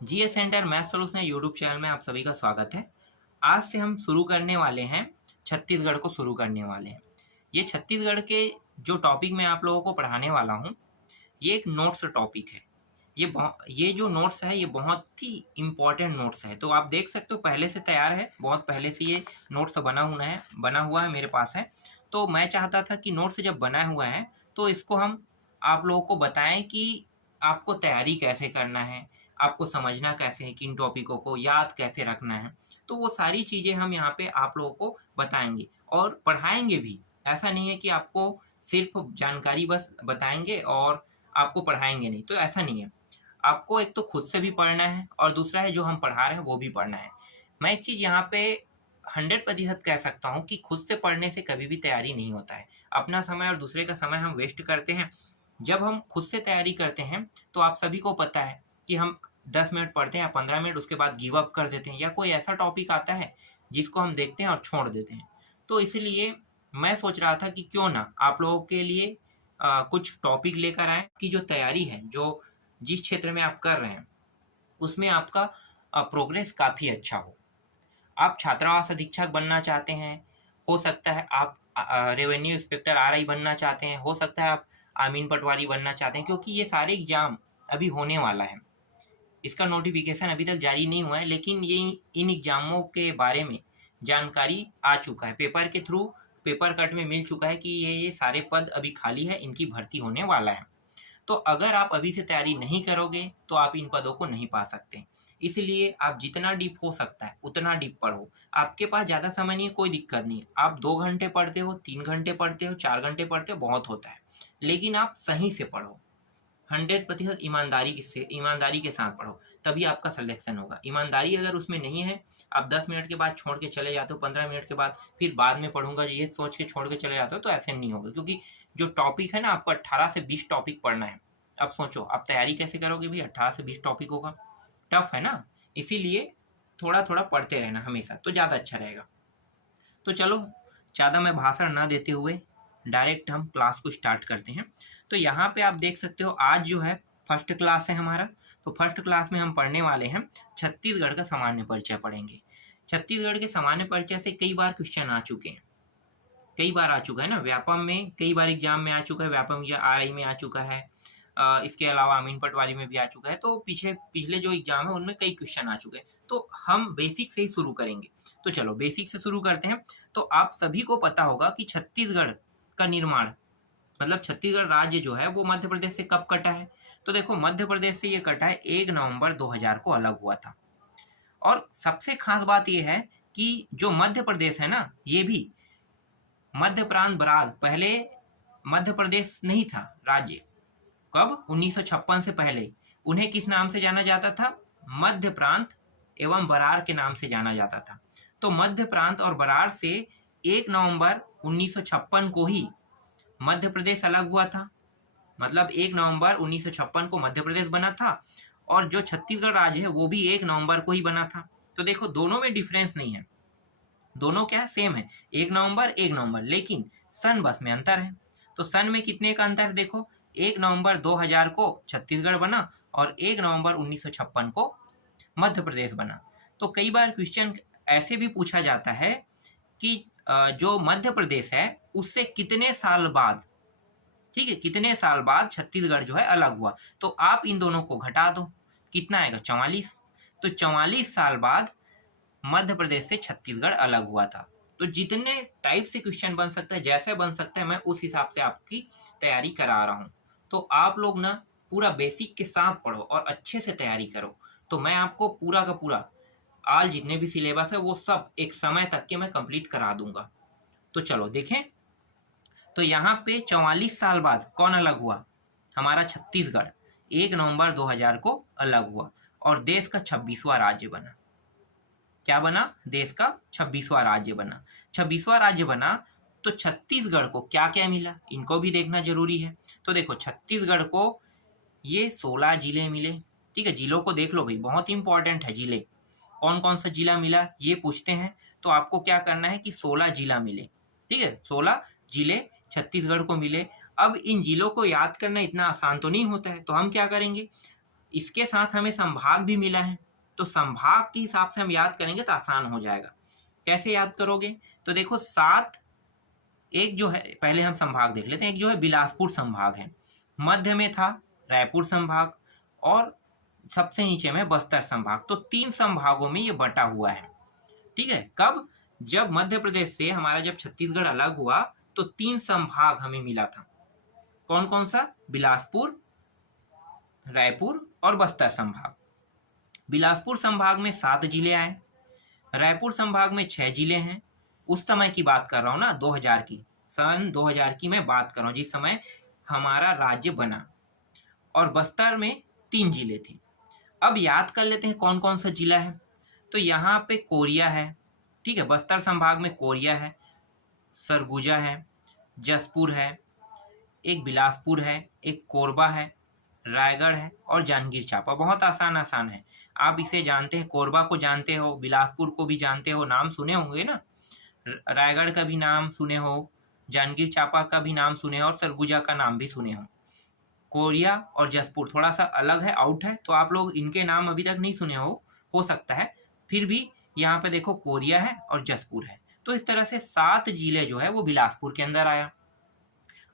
GS centre math solution YouTube channel में आप सभी का स्वागत है। आज से हम शुरू करने वाले हैं, छत्तीसगढ़ को शुरू करने वाले हैं। ये छत्तीसगढ़ के जो टॉपिक मैं आप लोगों को पढ़ाने वाला हूँ, ये एक नोट्स टॉपिक है। ये जो नोट्स है, ये बहुत ही इम्पोर्टेंट नोट्स है। तो आप देख सकते हो पहले से तैयार है, बहुत पहले से ये नोट्स बना हुआ है मेरे पास है। तो मैं चाहता था कि नोट्स जब बना हुआ है, तो इसको हम आप लोगों को बताएं कि आपको तैयारी कैसे करना है, आपको समझना कैसे है, किन टॉपिकों को याद कैसे रखना है। तो वो सारी चीज़ें हम यहाँ पे आप लोगों को बताएंगे और पढ़ाएंगे भी। ऐसा नहीं है कि आपको सिर्फ जानकारी बस बताएंगे और आपको पढ़ाएंगे नहीं, तो ऐसा नहीं है। आपको एक तो खुद से भी पढ़ना है और दूसरा है जो हम पढ़ा रहे हैं वो भी पढ़ना है। मैं एक चीज़ यहाँ पे 100% कह सकता हूँ कि खुद से पढ़ने से कभी भी तैयारी नहीं होता है। अपना समय और दूसरे का समय हम वेस्ट करते हैं। जब हम खुद से तैयारी करते हैं तो आप सभी को पता है कि हम 10 मिनट पढ़ते हैं या 15 मिनट, उसके बाद गिव अप कर देते हैं, या कोई ऐसा टॉपिक आता है जिसको हम देखते हैं और छोड़ देते हैं। तो इसलिए मैं सोच रहा था कि क्यों ना आप लोगों के लिए कुछ टॉपिक लेकर आएँ कि जो तैयारी है, जो जिस क्षेत्र में आप कर रहे हैं, उसमें आपका प्रोग्रेस काफ़ी अच्छा हो। आप छात्रावास अधीक्षक बनना चाहते हैं, हो सकता है आप रेवेन्यू इंस्पेक्टर आरआई बनना चाहते हैं, हो सकता है आप आमीन पटवारी बनना चाहते हैं, क्योंकि ये सारे एग्ज़ाम अभी होने वाला है। इसका नोटिफिकेशन अभी तक जारी नहीं हुआ है, लेकिन ये इन एग्ज़ामों के बारे में जानकारी आ चुका है। पेपर के थ्रू पेपर कट में मिल चुका है कि ये सारे पद अभी खाली है, इनकी भर्ती होने वाला है। तो अगर आप अभी से तैयारी नहीं करोगे तो आप इन पदों को नहीं पा सकते। इसलिए आप जितना डीप हो सकता है उतना डीप पढ़ो। आपके पास ज़्यादा समय नहीं है, कोई दिक्कत नहीं है। आप 2 घंटे पढ़ते हो, 3 घंटे पढ़ते हो, 4 घंटे पढ़ते हो, बहुत होता है। लेकिन आप सही से पढ़ो, 100% ईमानदारी के साथ पढ़ो, तभी आपका सिलेक्शन होगा। ईमानदारी अगर उसमें नहीं है, आप 10 मिनट के बाद छोड़ के चले जाते हो, 15 मिनट के बाद फिर बाद में पढ़ूंगा ये सोच के छोड़ के चले जाते हो, तो ऐसे नहीं होगा। क्योंकि जो टॉपिक है ना, आपको 18 से 20 टॉपिक पढ़ना है। अब सोचो आप तैयारी कैसे करोगे भाई, 18 से 20 टॉपिक होगा, टफ है ना। इसीलिए थोड़ा थोड़ा पढ़ते रहना हमेशा, तो ज़्यादा अच्छा रहेगा। तो चलो, ज़्यादा मैं भाषण ना देते हुए डायरेक्ट हम क्लास को स्टार्ट करते हैं। तो यहाँ पे आप देख सकते हो आज जो है फर्स्ट क्लास है हमारा। तो फर्स्ट क्लास में हम पढ़ने वाले हैं छत्तीसगढ़ का सामान्य परिचय पढ़ेंगे। छत्तीसगढ़ के सामान्य परिचय से कई बार क्वेश्चन आ चुके हैं, कई बार आ चुका है ना, व्यापम में कई बार एग्जाम में आ चुका है, व्यापम या आरआई में आ चुका है। इसके अलावा अमीन पटवारी में भी आ चुका है। तो पिछले जो एग्जाम है उनमें कई क्वेश्चन आ चुके हैं। तो हम बेसिक से ही शुरू करेंगे। तो चलो बेसिक से शुरू करते हैं। तो आप सभी को पता होगा कि छत्तीसगढ़ का निर्माण, मतलब छत्तीसगढ़ राज्य जो है वो मध्य प्रदेश से कब कटा है। तो देखो, मध्य प्रदेश से ये कटा है 1 नवंबर 2000 को अलग हुआ था। और सबसे खास बात ये है कि जो मध्य प्रदेश है ना, ये भी मध्य प्रांत बराज, पहले मध्य प्रदेश नहीं था राज्य। कब? 1956 से पहले उन्हें किस नाम से जाना जाता था? मध्य प्रांत एवं बरार के नाम से जाना जाता था। तो मध्य प्रांत और बरार से 1 नवंबर 1956 को ही मध्य प्रदेश अलग हुआ था। मतलब 1 नवंबर 1956 को मध्य प्रदेश बना था, और जो छत्तीसगढ़ राज्य है वो भी 1 नवंबर को ही बना था। तो देखो, दोनों में डिफरेंस नहीं है, दोनों क्या है, सेम है, 1 नवंबर 1 नवंबर, लेकिन सन बस में अंतर है। तो सन में कितने का अंतर देखो, 1 नवंबर 2000 को छत्तीसगढ़ बना और 1 नवंबर 1956 को मध्य प्रदेश बना। तो कई बार क्वेश्चन ऐसे भी पूछा जाता है कि जो मध्य प्रदेश है उससे कितने साल बाद, ठीक है, कितने साल बाद छत्तीसगढ़ जो है अलग हुआ। तो आप इन दोनों को घटा दो, कितना आएगा? 44। तो 44 साल बाद मध्य प्रदेश से छत्तीसगढ़ अलग हुआ था। तो जितने टाइप से क्वेश्चन बन सकता है, जैसे बन सकता है, मैं उस हिसाब से आपकी तैयारी करा रहा हूँ। तो आप लोग ना पूरा बेसिक के साथ पढ़ो और अच्छे से तैयारी करो। तो मैं आपको पूरा का पूरा आज जितने भी सिलेबस है वो सब एक समय तक के मैं कंप्लीट करा दूंगा। तो चलो देखें। तो यहाँ पे 44 साल बाद कौन अलग हुआ? हमारा छत्तीसगढ़ 1 नवंबर 2000 को अलग हुआ और देश का 26वां राज्य बना। क्या बना? देश का 26वां राज्य बना। 26वां राज्य बना तो छत्तीसगढ़ को क्या क्या मिला, इनको भी देखना जरूरी है। तो देखो, छत्तीसगढ़ को ये 16 जिले मिले। ठीक है, जिलों को देख लो भाई, बहुत इंपॉर्टेंट है जिले। कौन कौन सा जिला मिला ये पूछते हैं, तो आपको क्या करना है कि 16 जिला मिले। ठीक है, 16 जिले छत्तीसगढ़ को मिले। अब इन जिलों को याद करना इतना आसान तो नहीं होता है, तो हम क्या करेंगे, इसके साथ हमें संभाग भी मिला है, तो संभाग के हिसाब से हम याद करेंगे तो आसान हो जाएगा। कैसे याद करोगे? तो देखो 7, एक जो है, पहले हम संभाग देख लेते हैं। एक जो है बिलासपुर संभाग है, मध्य में था रायपुर संभाग, और सबसे नीचे में बस्तर संभाग। तो 3 संभागों में ये बटा हुआ है। ठीक है, कब? जब मध्य प्रदेश से हमारा जब छत्तीसगढ़ अलग हुआ तो 3 संभाग हमें मिला था। कौन कौन सा? बिलासपुर, रायपुर और बस्तर संभाग। बिलासपुर संभाग में 7 जिले आए, रायपुर संभाग में 6 जिले हैं। उस समय की बात कर रहा हूँ ना, 2000 की, सन 2000 की मैं बात कर रहा हूँ, जिस समय हमारा राज्य बना। और बस्तर में 3 जिले थे। अब याद कर लेते हैं कौन कौन सा जिला है। तो यहाँ पे कोरिया है, ठीक है, बस्तर संभाग में कोरिया है, सरगुजा है, जसपुर है, एक बिलासपुर है, एक कोरबा है, रायगढ़ है और जांजगीर चांपा। बहुत आसान आसान है, आप इसे जानते हैं। कोरबा को जानते हो, बिलासपुर को भी जानते हो, नाम सुने होंगे ना। रायगढ़ का भी नाम सुने हो, जांजगीर चांपा का भी नाम सुने हो और सरगुजा का नाम भी सुने हो। कोरिया और जसपुर थोड़ा सा अलग है, आउट है, तो आप लोग इनके नाम अभी तक नहीं सुने हो सकता है। फिर भी यहाँ पे देखो कोरिया है और जसपुर है। तो इस तरह से 7 जिले जो है वो बिलासपुर के अंदर आया।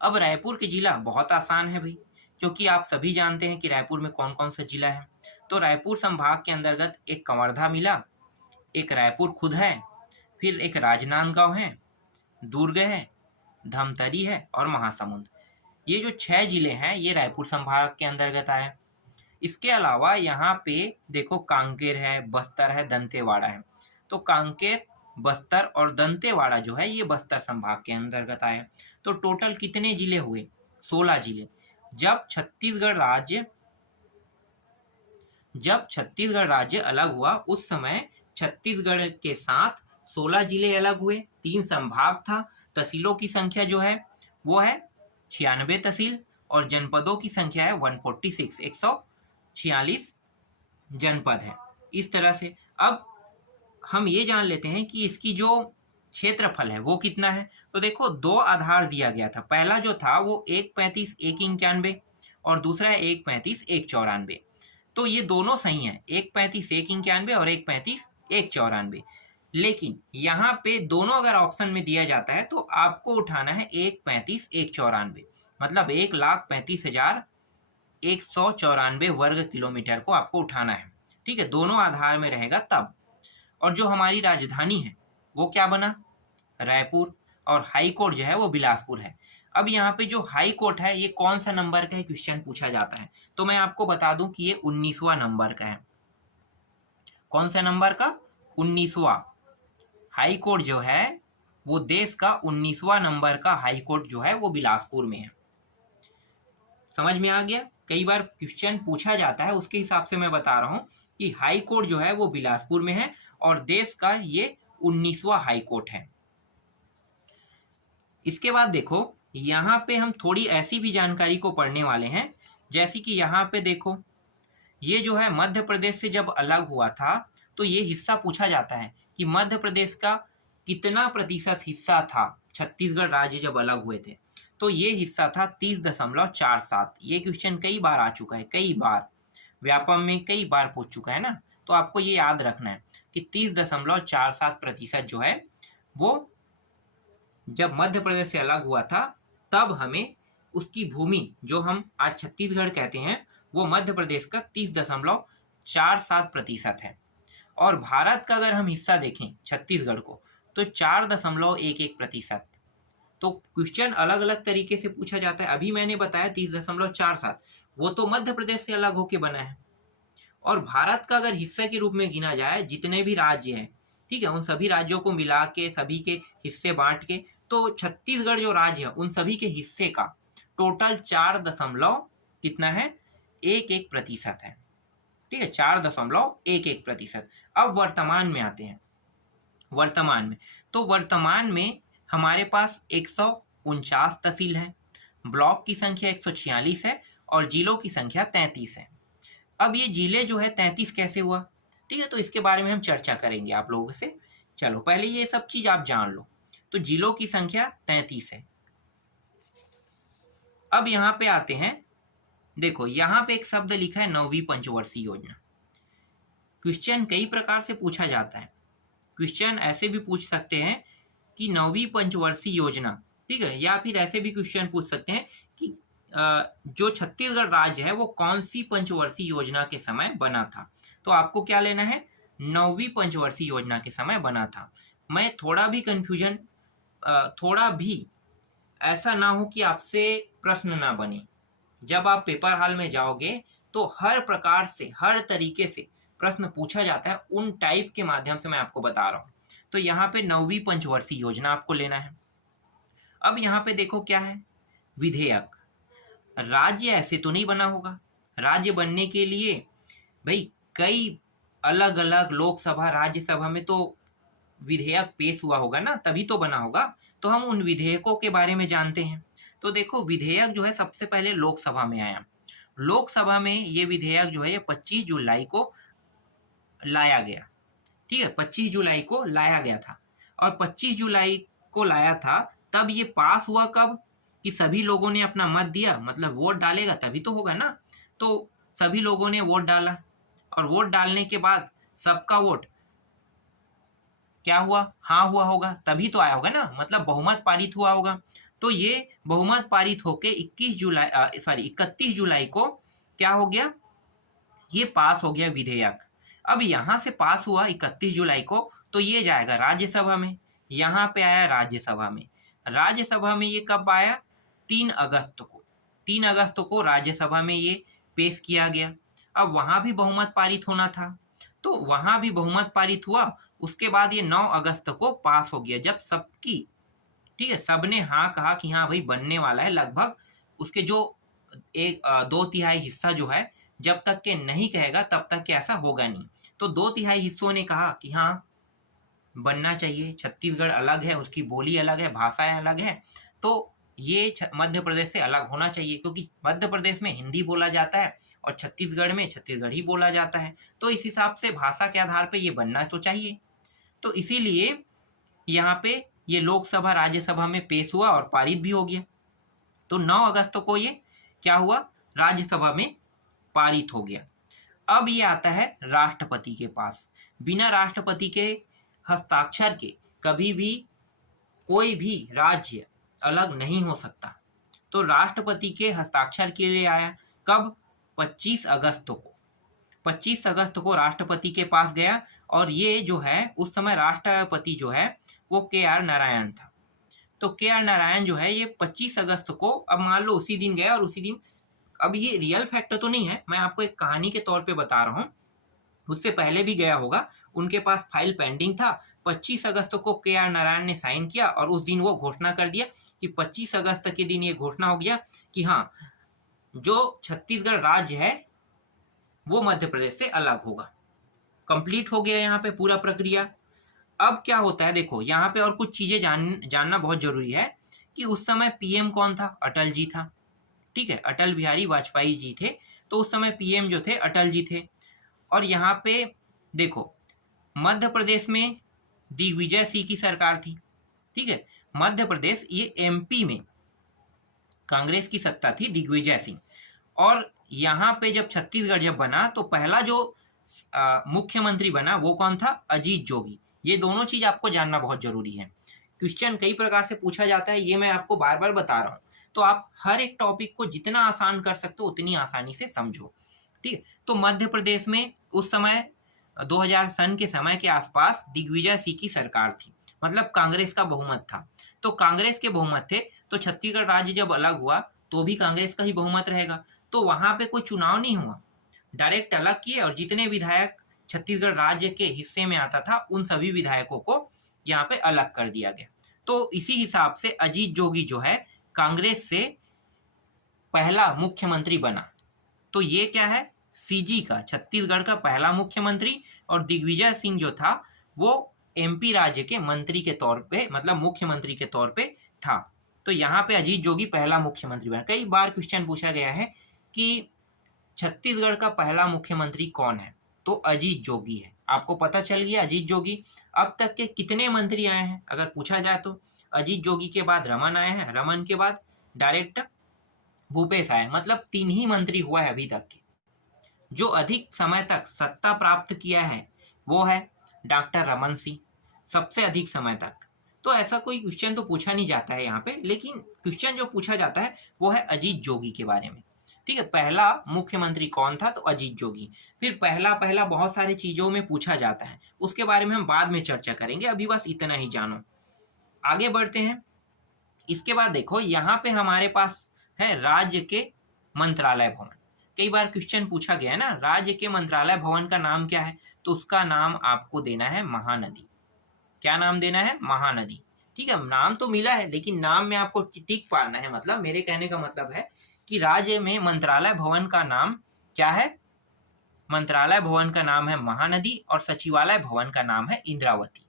अब रायपुर के जिला बहुत आसान है भाई, क्योंकि आप सभी जानते हैं कि रायपुर में कौन कौन सा जिला है। तो रायपुर संभाग के अंतर्गत एक कवर्धा मिला, एक रायपुर खुद है, फिर एक राजनांदगांव है, दुर्ग है, धमतरी है और महासमुंद। ये जो 6 जिले हैं ये रायपुर संभाग के अंतर्गत आए। इसके अलावा यहाँ पे देखो कांकेर है, बस्तर है, दंतेवाड़ा है। तो कांकेर, बस्तर और दंतेवाड़ा जो है ये बस्तर संभाग के अंतर्गत आए। तो टोटल कितने जिले हुए? 16 जिले। जब छत्तीसगढ़ राज्य अलग हुआ उस समय छत्तीसगढ़ के साथ 16 जिले अलग हुए, 3 संभाग था। तहसीलों की संख्या जो है वो है 96 तहसील और जनपदों की संख्या है 146, 146 जनपद है। इस तरह से अब हम ये जान लेते हैं कि इसकी जो क्षेत्रफल है वो कितना है। तो देखो 2 आधार दिया गया था। पहला जो था वो 135 191 और दूसरा है 135 194। तो ये दोनों सही हैं, 135 191 और 135 194। लेकिन यहाँ पे दोनों अगर ऑप्शन में दिया जाता है तो आपको उठाना है 135 194, मतलब 1,35,194 वर्ग किलोमीटर को आपको उठाना है। ठीक है, दोनों आधार में रहेगा तब। और जो हमारी राजधानी है वो क्या बना? रायपुर। और हाई कोर्ट जो है वो बिलासपुर है। अब यहाँ पे जो हाई कोर्ट है ये कौन सा नंबर का है, क्वेश्चन पूछा जाता है। तो मैं आपको बता दूं कि ये 19वां नंबर का है। कौन सा नंबर का? 19वां। हाई कोर्ट जो है वो देश का 19वां नंबर का हाई कोर्ट जो है वो बिलासपुर में है। समझ में आ गया? कई बार क्वेश्चन पूछा जाता है, उसके हिसाब से मैं बता रहा हूँ कि हाई कोर्ट जो है वो बिलासपुर में है और देश का ये 19वां हाई कोर्ट है। इसके बाद देखो यहाँ पे हम थोड़ी ऐसी भी जानकारी को पढ़ने वाले हैं, जैसे कि यहाँ पे देखो ये जो है मध्य प्रदेश से जब अलग हुआ था तो ये हिस्सा पूछा जाता है कि मध्य प्रदेश का कितना प्रतिशत हिस्सा था छत्तीसगढ़ राज्य जब अलग हुए थे। तो ये हिस्सा था 30.47। ये क्वेश्चन कई बार आ चुका है, कई बार व्यापम में कई बार पूछ चुका है ना। तो आपको ये याद रखना है कि 30.47% जो है वो जब मध्य प्रदेश से अलग हुआ था तब हमें उसकी भूमि जो हम आज छत्तीसगढ़ कहते हैं वो मध्य प्रदेश का 30.47% है। और भारत का अगर हम हिस्सा देखें छत्तीसगढ़ को तो 4.11%। तो क्वेश्चन अलग अलग तरीके से पूछा जाता है। अभी मैंने बताया 30.47, वो तो मध्य प्रदेश से अलग होके बना है। और भारत का अगर हिस्सा के रूप में गिना जाए जितने भी राज्य हैं, ठीक है, उन सभी राज्यों को मिला के सभी के हिस्से बांट के, तो छत्तीसगढ़ जो राज्य है उन सभी के हिस्से का टोटल 4.11% है। ठीक है, 4.11%। अब वर्तमान में आते हैं। वर्तमान में हमारे पास 149 तहसील है, ब्लॉक की संख्या 146 है और जिलों की संख्या 33 है। अब ये जिले जो है 33 कैसे हुआ? ठीक है, तो इसके बारे में हम चर्चा करेंगे आप लोगों से। चलो पहले ये सब चीज आप जान लो। तो जिलों की संख्या 33 है। अब यहाँ पे आते हैं देखो यहाँ पे एक शब्द लिखा है नौवीं पंचवर्षीय योजना। क्वेश्चन कई प्रकार से पूछा जाता है। क्वेश्चन ऐसे भी पूछ सकते हैं कि नौवीं पंचवर्षीय योजना, ठीक है, या फिर ऐसे भी क्वेश्चन पूछ सकते हैं कि जो छत्तीसगढ़ राज्य है वो कौन सी पंचवर्षीय योजना के समय बना था। तो आपको क्या लेना है, नौवीं पंचवर्षीय योजना के समय बना था। मैं थोड़ा भी कंफ्यूजन, थोड़ा भी ऐसा ना हो कि आपसे प्रश्न ना बने। जब आप पेपर हॉल में जाओगे तो हर प्रकार से, हर तरीके से प्रश्न पूछा जाता है, उन टाइप के माध्यम से मैं आपको बता रहा हूँ। तो यहाँ पे नौवीं पंचवर्षीय योजना आपको लेना है। अब यहाँ पे देखो क्या है, विधेयक। राज्य ऐसे तो नहीं बना होगा। राज्य बनने के लिए भाई कई अलग अलग लोकसभा, राज्यसभा में तो विधेयक पेश हुआ होगा ना, तभी तो बना होगा। तो हम उन विधेयकों के बारे में जानते हैं। तो देखो विधेयक जो है सबसे पहले लोकसभा में आया। लोकसभा में ये विधेयक जो है ये 25 जुलाई को लाया गया। ठीक है, 25 जुलाई को लाया गया था। और 25 जुलाई को लाया था, तब ये पास हुआ कब, कि सभी लोगों ने अपना मत दिया, मतलब वोट डालेगा तभी तो होगा ना। तो सभी लोगों ने वोट डाला, और वोट डालने के बाद सबका वोट क्या हुआ, हाँ हुआ होगा, तभी तो आया होगा ना, मतलब बहुमत पारित हुआ होगा। तो ये बहुमत पारित होके 31 जुलाई को क्या हो गया, ये पास हो गया विधेयक। अब यहाँ से पास हुआ 31 जुलाई को, तो ये जाएगा राज्यसभा में। यहाँ पे आया राज्यसभा में। राज्यसभा में ये कब आया, 3 अगस्त को। 3 अगस्त को राज्यसभा में ये पेश किया गया। अब वहाँ भी बहुमत पारित होना था, तो वहाँ भी बहुमत पारित हुआ। उसके बाद ये 9 अगस्त को पास हो गया, जब सबकी, ठीक है, सबने हाँ कहा कि हाँ भाई बनने वाला है। लगभग उसके जो 2/3 हिस्सा जो है, जब तक के नहीं कहेगा तब तक के ऐसा होगा नहीं। तो 2/3 हिस्सों ने कहा कि हाँ बनना चाहिए, छत्तीसगढ़ अलग है, उसकी बोली अलग है, भाषाएं अलग है, तो ये मध्य प्रदेश से अलग होना चाहिए, क्योंकि मध्य प्रदेश में हिंदी बोला जाता है और छत्तीसगढ़ में छत्तीसगढ़ी बोला जाता है। तो इस हिसाब से भाषा के आधार पर ये बनना तो चाहिए। तो इसीलिए यहाँ पे ये लोकसभा राज्यसभा में पेश हुआ और पारित भी हो गया। तो 9 अगस्त को ये क्या हुआ, राज्यसभा में पारित हो गया। अब ये आता है राष्ट्रपति के पास। बिना राष्ट्रपति के हस्ताक्षर के कभी भी कोई भी राज्य अलग नहीं हो सकता। तो राष्ट्रपति के हस्ताक्षर के लिए आया कब, 25 अगस्त को। 25 अगस्त को राष्ट्रपति के पास गया, और ये जो है उस समय राष्ट्रपति जो है वो KR नारायण था। तो KR नारायण जो है ये 25 अगस्त को, अब मान लो उसी दिन गया और उसी दिन, अब ये रियल फैक्ट तो नहीं है, मैं आपको एक कहानी के तौर पे बता रहा हूँ। उससे पहले भी गया होगा, उनके पास फाइल पेंडिंग था। 25 अगस्त को KR नारायण ने साइन किया और उस दिन वो घोषणा कर दिया कि 25 अगस्त के दिन ये घोषणा हो गया कि हाँ, जो छत्तीसगढ़ राज्य है वो मध्य प्रदेश से अलग होगा। कंप्लीट हो गया यहाँ पे पूरा प्रक्रिया। अब क्या होता है, देखो यहाँ पे और कुछ चीजें जानना बहुत जरूरी है कि उस समय PM कौन था, अटल जी था। ठीक है, अटल बिहारी वाजपेयी जी थे। तो उस समय PM जो थे अटल जी थे। और यहाँ पे देखो मध्य प्रदेश में दिग्विजय सिंह की सरकार थी। ठीक है, मध्य प्रदेश, ये MP में कांग्रेस की सत्ता थी, दिग्विजय सिंह। और यहाँ पे जब छत्तीसगढ़ जब बना तो पहला जो मुख्यमंत्री बना वो कौन था, अजीत जोगी। ये दोनों चीज आपको जानना बहुत जरूरी है। क्वेश्चन कई प्रकार से पूछा जाता है, ये मैं आपको बार बार बता रहा हूँ। तो आप हर एक टॉपिक को जितना आसान कर सकते हो उतनी आसानी से समझो। ठीक है, तो मध्य प्रदेश में उस समय 2000 सन के समय के आसपास दिग्विजय सिंह की सरकार थी, मतलब कांग्रेस का बहुमत था। तो कांग्रेस के बहुमत थे, तो छत्तीसगढ़ राज्य जब अलग हुआ तो भी कांग्रेस का ही बहुमत रहेगा। तो वहां पे कोई चुनाव नहीं हुआ, डायरेक्ट अलग किए, और जितने विधायक छत्तीसगढ़ राज्य के हिस्से में आता था उन सभी विधायकों को यहाँ पे अलग कर दिया गया। तो इसी हिसाब से अजीत जोगी जो है कांग्रेस से पहला मुख्यमंत्री बना। तो ये क्या है, CG का, छत्तीसगढ़ का पहला मुख्यमंत्री। और दिग्विजय सिंह जो था वो MP राज्य के मंत्री के तौर पे, मतलब मुख्यमंत्री के तौर पे था। तो यहाँ पे अजीत जोगी पहला मुख्यमंत्री बना। कई बार क्वेश्चन पूछा गया है कि छत्तीसगढ़ का पहला मुख्यमंत्री कौन है, तो अजीत जोगी है। आपको पता चल गया अजीत जोगी। अब तक के कितने मंत्री आए हैं अगर पूछा जाए तो, अजीत जोगी के बाद रमन आए हैं, रमन के बाद डायरेक्ट भूपेश आया, मतलब 3 ही मंत्री हुआ है अभी तक के। जो अधिक समय तक सत्ता प्राप्त किया है वो है डॉक्टर रमन सिंह, सबसे अधिक समय तक। तो ऐसा कोई क्वेश्चन तो पूछा नहीं जाता है यहाँ पे, लेकिन क्वेश्चन जो पूछा जाता है वो है अजीत जोगी के बारे में। ठीक है, पहला मुख्यमंत्री कौन था, तो अजीत जोगी। फिर पहला पहला बहुत सारी चीजों में पूछा जाता है, उसके बारे में हम बाद में चर्चा करेंगे, अभी बस इतना ही जानो। आगे बढ़ते हैं। इसके बाद देखो यहाँ पे हमारे पास है राज्य के मंत्रालय भवन। कई बार क्वेश्चन पूछा गया है ना, राज्य के मंत्रालय भवन का नाम क्या है, तो उसका नाम आपको देना है महानदी। क्या नाम देना है, महानदी। ठीक है, नाम तो मिला है लेकिन नाम में आपको टिक पाना है, मतलब मेरे कहने का मतलब है कि राज्य में मंत्रालय भवन का नाम क्या है, मंत्रालय भवन का नाम है महानदी और सचिवालय भवन का नाम है इंद्रावती।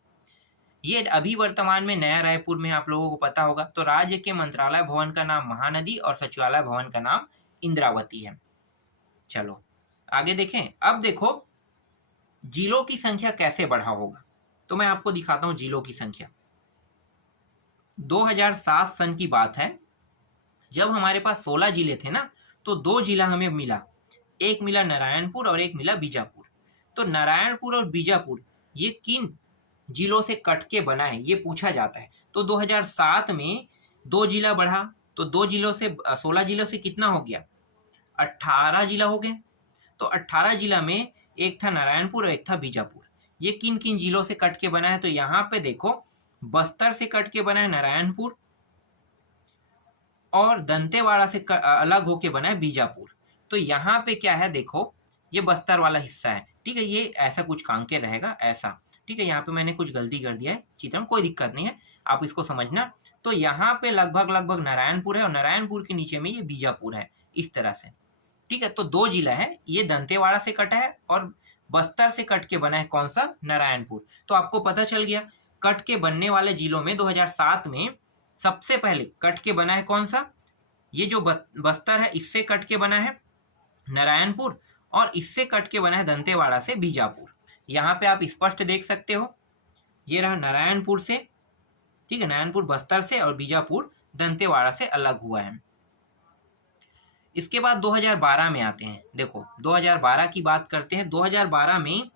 ये अभी वर्तमान में नया रायपुर में आप लोगों को पता होगा। तो राज्य के मंत्रालय भवन का नाम महानदी और सचिवालय भवन का नाम इंद्रावती है। चलो आगे देखें। अब देखो जिलों की संख्या कैसे बढ़ा होगा, तो मैं आपको दिखाता हूं जिलों की संख्या। 2007 सन की बात है, जब हमारे पास 16 जिले थे ना, तो 2 जिला हमें मिला, एक मिला नारायणपुर और एक मिला बीजापुर। तो नारायणपुर और बीजापुर ये किन जिलों से कट के बना है, ये पूछा जाता है। तो 2007 में 2 जिला बढ़ा, तो 2 जिलों से 16 जिलों से कितना हो गया, 18 जिला हो गए। तो 18 जिला में एक था नारायणपुर और एक था बीजापुर। ये किन किन जिलों से कट के बना है, तो यहाँ पे देखो बस्तर से कट के बना है नारायणपुर और दंतेवाड़ा से अलग होके बना है बीजापुर। तो यहाँ पे क्या है, देखो ये बस्तर वाला हिस्सा है। ठीक है, ये ऐसा कुछ कांके रहेगा ऐसा। ठीक है, यहाँ पे मैंने कुछ गलती कर दिया है चित्र में, कोई दिक्कत नहीं है, आप इसको समझना। तो यहाँ पे लगभग लगभग नारायणपुर है और नारायणपुर के नीचे में ये बीजापुर है, इस तरह से। ठीक है, तो 2 जिला है, ये दंतेवाड़ा से कटा है और बस्तर से कट के बना है कौन सा, नारायणपुर। तो आपको पता चल गया कट के बनने वाले जिलों में 2007 में सबसे पहले कट के बना है कौन सा, ये जो बस्तर है इससे कट के बना है नारायणपुर और इससे कट के बना है दंतेवाड़ा से बीजापुर। यहाँ पे आप स्पष्ट देख सकते हो, ये रहा नारायणपुर से। ठीक है, नारायणपुर बस्तर से और बीजापुर दंतेवाड़ा से अलग हुआ है। इसके बाद 2012 में आते हैं। देखो 2012 की बात करते हैं। 2012 में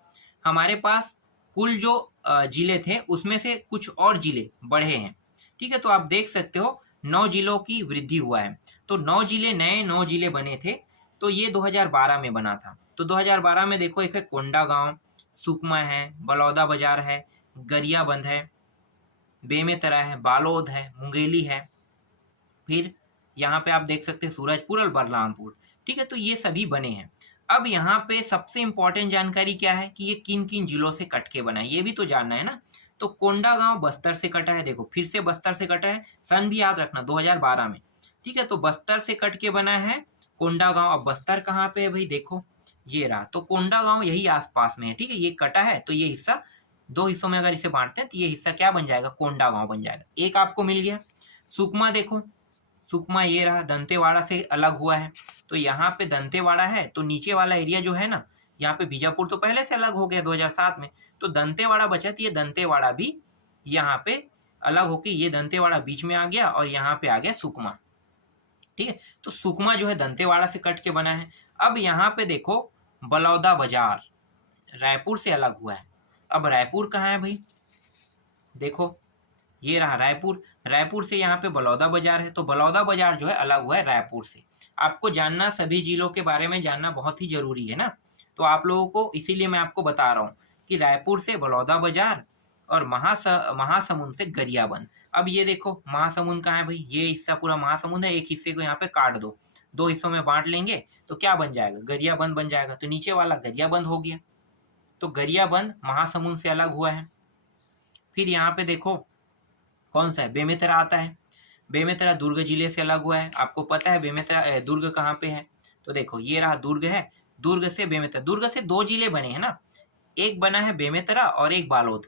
हमारे पास कुल जो जिले थे उसमें से कुछ और जिले बढ़े हैं। ठीक है, तो आप देख सकते हो 9 जिलों की वृद्धि हुआ है। तो 9 जिले, नए 9 जिले बने थे, तो ये 2012 में बना था। तो 2012 में देखो एक है कोंडागांव, सुकमा है, बलौदा बाजार है, गरियाबंद है, बेमेतरा है, बालोद है, मुंगेली है, फिर यहाँ पे आप देख सकते हैं सूरजपुर और बलरामपुर। ठीक है, तो ये सभी बने हैं। अब यहाँ पे सबसे इंपॉर्टेंट जानकारी क्या है कि ये किन किन जिलों से कट के बना है, ये भी तो जानना है ना। तो कोंडागांव बस्तर से कटा है, देखो फिर से बस्तर से कटा है, सन भी याद रखना 2012 में। ठीक है, तो बस्तर से कट के बना है कोंडागांव। अब बस्तर कहाँ पे है भाई, देखो ये रहा, तो कोंडागांव यही आसपास में है। ठीक है, ये कटा है तो ये हिस्सा 2 हिस्सों में अगर इसे बांटते हैं तो ये हिस्सा क्या बन जाएगा, कोंडागांव बन जाएगा। एक आपको मिल गया। सुकमा देखो, सुकमा ये रहा, दंतेवाड़ा से अलग हुआ है। तो यहाँ पे दंतेवाड़ा है, तो नीचे वाला एरिया जो है ना, यहाँ पे बीजापुर तो पहले से अलग हो गया 2007 में, तो दंतेवाड़ा बचा, तो ये दंतेवाड़ा भी यहाँ पे अलग होके ये दंतेवाड़ा बीच में आ गया और यहाँ पे आ गया सुकमा। ठीक है, तो सुकमा जो है दंतेवाड़ा से कट के बना है। अब यहाँ पे देखो बलौदा बाजार रायपुर से अलग हुआ है। अब रायपुर कहाँ है भाई, देखो ये रहा रायपुर। रायपुर से यहाँ पे बलौदा बाजार है, तो बलौदा बाजार जो है अलग हुआ है रायपुर से। आपको जानना, सभी जिलों के बारे में जानना बहुत ही जरूरी है ना, तो आप लोगों को इसीलिए मैं आपको बता रहा हूँ कि रायपुर से बलौदा बाजार और महासमुंद से गरियाबंद। अब ये देखो महासमुंद कहाँ है भाई, ये हिस्सा पूरा महासमुंद है, एक हिस्से को यहाँ पे काट दो, 2 हिस्सों में बांट लेंगे तो क्या बन जाएगा, गरियाबंद बन जाएगा। तो नीचे वाला गरियाबंद हो गया, तो गरियाबंद महासमुंद से अलग हुआ है। फिर यहाँ पे देखो कौन सा है, बेमेतरा आता है। बेमेतरा दुर्ग जिले से अलग हुआ है। आपको पता है बेमेतरा दुर्ग कहाँ पे है, तो देखो ये रहा दुर्ग है, दुर्ग से बेमेतरा, दुर्ग से 2 जिले बने हैं ना, एक बना है बेमेतरा और एक बालोद।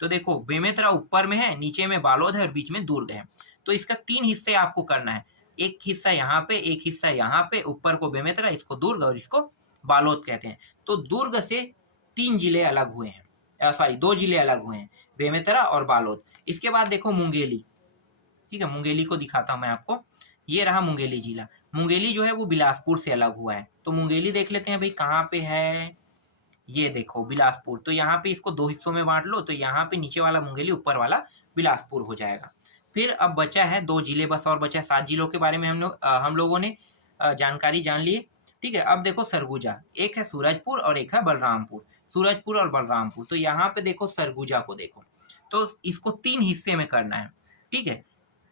तो देखो बेमेतरा ऊपर में है, नीचे में बालोद है और बीच में दुर्ग है। तो इसका 3 हिस्से आपको करना है, एक हिस्सा यहाँ पे, एक हिस्सा यहाँ पे, ऊपर को बेमेतरा, इसको दुर्ग और इसको बालोद कहते हैं। तो दुर्ग से 3 जिले अलग हुए हैं, सॉरी 2 जिले अलग हुए हैं, बेमेतरा और बालोद। इसके बाद देखो मुंगेली। ठीक है, मुंगेली को दिखाता हूं मैं आपको, ये रहा मुंगेली जिला। मुंगेली जो है वो बिलासपुर से अलग हुआ है। तो मुंगेली देख लेते हैं भाई कहाँ पे है, ये देखो बिलासपुर। तो यहाँ पे इसको दो हिस्सों में बांट लो, तो यहाँ पे नीचे वाला मुंगेली, ऊपर वाला बिलासपुर हो जाएगा। फिर अब बचा है 2 जिले बस, और बचा है 7 जिलों के बारे में हम लोगों ने जानकारी जान ली है। ठीक है, अब देखो सरगुजा, एक है सूरजपुर और एक है बलरामपुर, सूरजपुर और बलरामपुर। तो यहाँ पे देखो सरगुजा को देखो, तो इसको 3 हिस्से में करना है। ठीक है,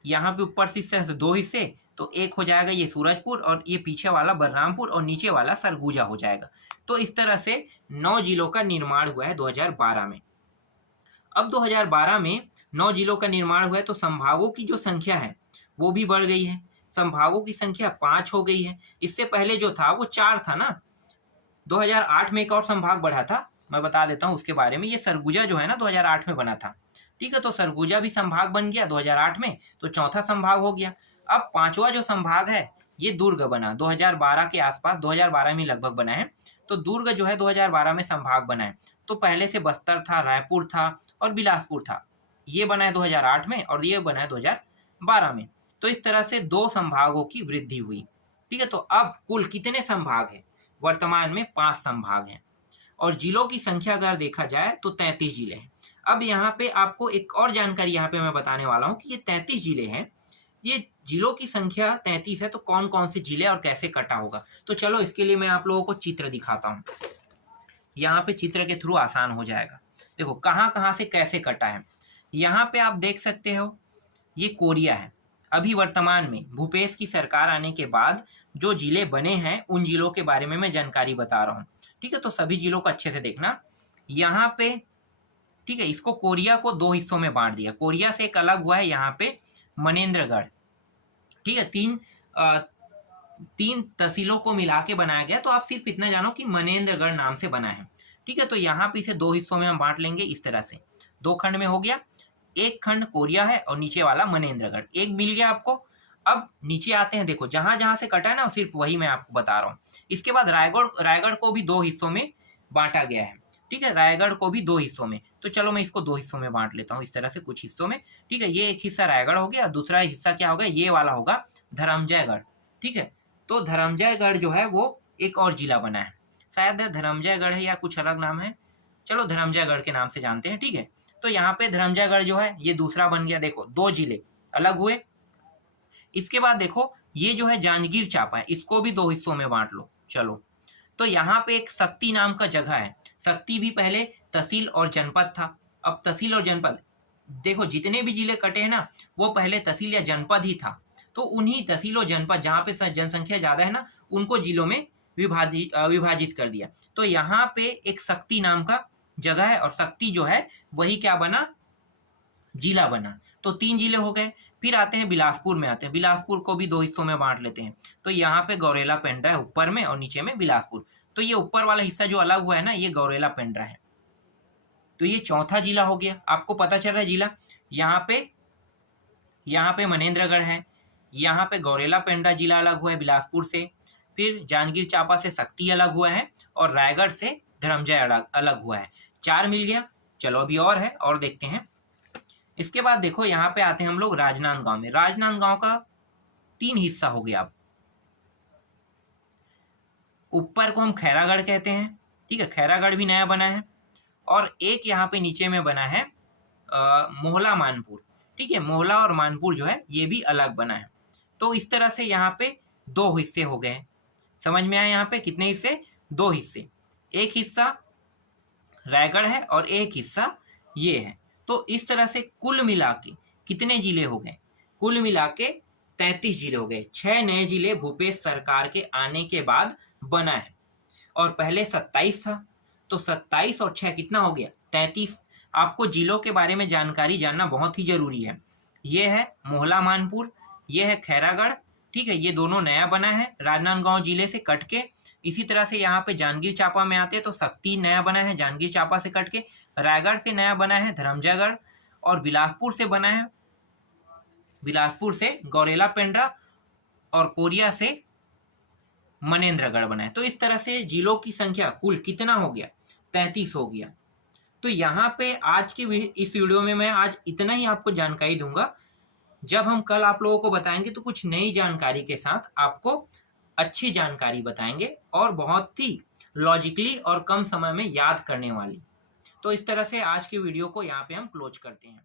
यहाँ पे ऊपर से 2 हिस्से, तो एक हो जाएगा ये सूरजपुर और ये पीछे वाला बलरामपुर और नीचे वाला सरगुजा हो जाएगा। तो इस तरह से 9 जिलों का निर्माण हुआ है 2012 में। अब 2012 में 9 जिलों का निर्माण हुआ है, तो संभागों की जो संख्या है वो भी बढ़ गई है। संभागों की संख्या 5 हो गई है। इससे पहले जो था वो 4 था ना। 2008 में एक और संभाग बढ़ा था, मैं बता देता हूँ उसके बारे में। ये सरगुजा जो है ना 2008 में बना था। ठीक है, तो सरगुजा भी संभाग बन गया 2008 में, तो चौथा संभाग हो गया। अब 5वां जो संभाग है ये दुर्ग बना 2012 के आसपास, 2012 में लगभग बना है। तो दुर्ग जो है 2012 में संभाग बना है। तो पहले से बस्तर था, रायपुर था और बिलासपुर था। ये बना है 2008 में और ये बना है 2012 में। तो इस तरह से 2 संभागों की वृद्धि हुई। ठीक है, तो अब कुल कितने संभाग हैं? वर्तमान में 5 संभाग हैं। और जिलों की संख्या अगर देखा जाए तो 33 जिले हैं। अब यहाँ पे आपको एक और जानकारी यहाँ पे मैं बताने वाला हूँ कि ये 33 जिले हैं, ये जिलों की संख्या 33 है, तो कौन कौन से जिले और कैसे कटा होगा। तो चलो इसके लिए मैं आप लोगों को चित्र दिखाता हूँ। यहाँ पे चित्र के थ्रू आसान हो जाएगा। देखो कहाँ कहाँ से कैसे कटा है। यहाँ पे आप देख सकते हो ये कोरिया है। अभी वर्तमान में भूपेश की सरकार आने के बाद जो जिले बने हैं उन जिलों के बारे में मैं जानकारी बता रहा हूँ। ठीक है, तो सभी जिलों को अच्छे से देखना। यहाँ पे ठीक है, इसको कोरिया को 2 हिस्सों में बांट दिया। कोरिया से एक अलग हुआ है यहाँ पे मनेंद्रगढ़। ठीक है, 3 तहसीलों को मिला के बनाया गया। तो आप सिर्फ इतना जानो कि मनेंद्रगढ़ नाम से बना है। ठीक है, तो यहाँ पे इसे 2 हिस्सों में हम बांट लेंगे इस तरह से। 2 खंड में हो गया, एक खंड कोरिया है और नीचे वाला मनेंद्रगढ़, एक मिल गया आपको। अब नीचे आते हैं, देखो जहां जहां से कटा है ना सिर्फ वही मैं आपको बता रहा हूँ। इसके बाद रायगढ़ को भी 2 हिस्सों में बांटा गया है। ठीक है, रायगढ़ को भी 2 हिस्सों में। तो चलो मैं इसको 2 हिस्सों में बांट लेता हूँ इस तरह से, कुछ हिस्सों में। ठीक है, ये एक हिस्सा रायगढ़ हो गया, दूसरा हिस्सा क्या होगा, ये वाला होगा धरमजयगढ़। ठीक है, तो धरमजयगढ़ जो है वो एक और जिला बना है, शायद धरमजयगढ़ है या कुछ अलग नाम है, चलो धरमजयगढ़ के नाम से जानते हैं। ठीक है, तो यहाँ पे धरमजयगढ़ जो है ये दूसरा बन गया। देखो 2 जिले अलग हुए। इसके बाद देखो ये जो है जांजगीर चांपा है, इसको भी 2 हिस्सों में बांट लो। चलो, तो यहाँ पे एक सक्ती नाम का जगह है। सक्ती भी पहले तहसील और जनपद था। अब तहसील और जनपद, देखो जितने भी जिले कटे हैं ना वो पहले तहसील या जनपद ही था। तो उन्हीं तहसील और जनपद जहाँ पे जनसंख्या ज्यादा है ना उनको जिलों में विभाजित कर दिया। तो यहाँ पे एक सक्ती नाम का जगह है और सक्ती जो है वही क्या बना, जिला बना। तो 3 जिले हो गए। फिर आते हैं बिलासपुर में, आते हैं बिलासपुर को भी 2 हिस्सों में बांट लेते हैं। तो यहाँ पे गौरेला पेंड्रा है ऊपर में और नीचे में बिलासपुर। तो ये ऊपर वाला हिस्सा जो अलग हुआ है ना ये गौरेला पेंड्रा है। तो ये चौथा जिला हो गया। आपको पता चल रहा है जिला, यहाँ पे मनेंद्रगढ़ है, यहाँ पे गौरेला पेंड्रा जिला अलग हुआ है बिलासपुर से, फिर जांजगीर चांपा से सक्ती अलग हुआ है और रायगढ़ से धरमजय अलग हुआ है। 4 मिल गया। चलो अभी और है और देखते हैं। इसके बाद देखो यहाँ पे आते हैं हम लोग राजनांदगांव में। राजनांदगांव का 3 हिस्सा हो गया। अब ऊपर को हम खैरागढ़ कहते हैं। ठीक है, खैरागढ़ भी नया बना है और एक यहाँ पे नीचे में बना है मोहला मानपुर। ठीक है, मोहला और मानपुर जो है ये भी अलग बना है। तो इस तरह से यहाँ पे 2 हिस्से हो गए। समझ में आया यहाँ पे कितने हिस्से, 2 हिस्से। एक हिस्सा रायगढ़ है और एक हिस्सा ये है। तो इस तरह से कुल मिला के कितने जिले हो गए, कुल मिला के 33 जिले हो गए। 6 नए जिले भूपेश सरकार के आने के बाद बना है और पहले 27 था। तो 27 और 6 कितना हो गया, 33। आपको जिलों के बारे में जानकारी जानना बहुत ही जरूरी है। ये है मोहला मानपुर, ये है खैरागढ़। ठीक है, ये दोनों नया बना है राजनांदगांव जिले से कट के। इसी तरह से यहाँ पे जांजगीर चांपा में आते हैं तो सक्ती नया बना है जांजगीर चांपा से कट के। रायगढ़ से नया बना है धरमजयगढ़ और बिलासपुर से बना है, बिलासपुर से गौरेला पेंड्रा और कोरिया से मनेंद्रगढ़ बना है। तो इस तरह से जिलों की संख्या कुल कितना हो गया, 33 हो गया। तो यहाँ पे आज की इस वीडियो में मैं आज इतना ही आपको जानकारी दूंगा जब हम कल आप लोगों को बताएंगे तो कुछ नई जानकारी के साथ आपको अच्छी जानकारी बताएंगे और बहुत ही लॉजिकली और कम समय में याद करने वाली। तो इस तरह से आज की वीडियो को यहाँ पे हम क्लोज करते हैं।